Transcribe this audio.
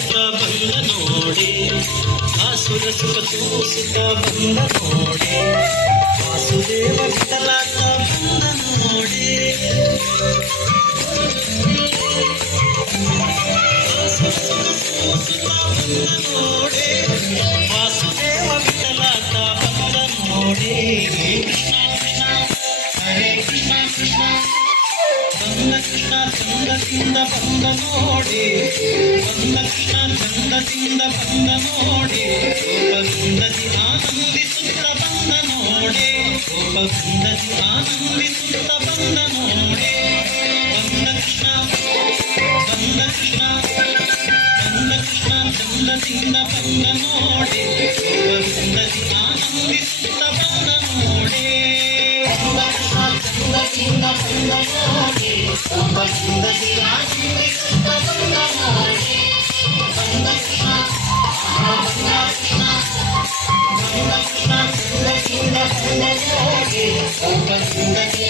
ತೋರಿಸುತ್ತ ಬಂದ ನೋಡಿ, ಆಸುರ ಸುಖ ತೋರಿಸುತ್ತ ಬಂದ ನೋಡಿ, ವಾಸುದೇವ ವಿಠಲಾಟ ಬಂದ ನೋಡಿ. ಆಸುರ ಸುಖ ತೋರಿಸುತ್ತ ಬಂದ ನೋಡಿ, ವಾಸುದೇವ ವಿಠಲಾಟ ಬಂದ ನೋಡಿ. ಕೃಷ್ಣ ಕೃಷ್ಣ ಹರೇ ಕೃಷ್ಣ ಕೃಷ್ಣ ಬಂದ ಕೃಷ್ಣ ಚಂದದಿಂದ ಬಂದ ನೋಡಿ, ಬಂದ ಕೃಷ್ಣ ಚಂದದಿಂದ ಬಂದ ನೋಡಿ, ಗೋಪವೃಂದದಿ ಆನಂದಿಸುತ್ತ ಬಂದ ನೋಡಿ, ಗೋಪವೃಂದದಿ ಆನಂದಿಸುತ್ತ ಬಂದ ನೋಡಿ. ಬಂದ ಕೃಷ್ಣ ಬಂದ ಕೃಷ್ಣ ಬಂದ ಕೃಷ್ಣ ಚಂದದಿಂದ ಬಂದ ನೋಡಿ, ಗೋಪವೃಂದದಿ ಆನಂದಿಸುತ್ತ ಬಂದ ನೋಡಿ. ಬಂದ ಕೃಷ್ಣ ಚಂದದಿಂದ ಬಂದ ನೋಡಿ, ಗೋಪವೃಂದದಿ ಆನಂದಿಸುತ್ತ ಬಂದ ನೋಡಿ. ಬಂದ ಕೃಷ್ಣ ಬಂದ ಕೃಷ್ಣ ಬಂದ ಕೃಷ್ಣ ಚಂದದಿಂದ ಬಂದ ನೋಡಿ, ಗೋಪವೃಂದದಿ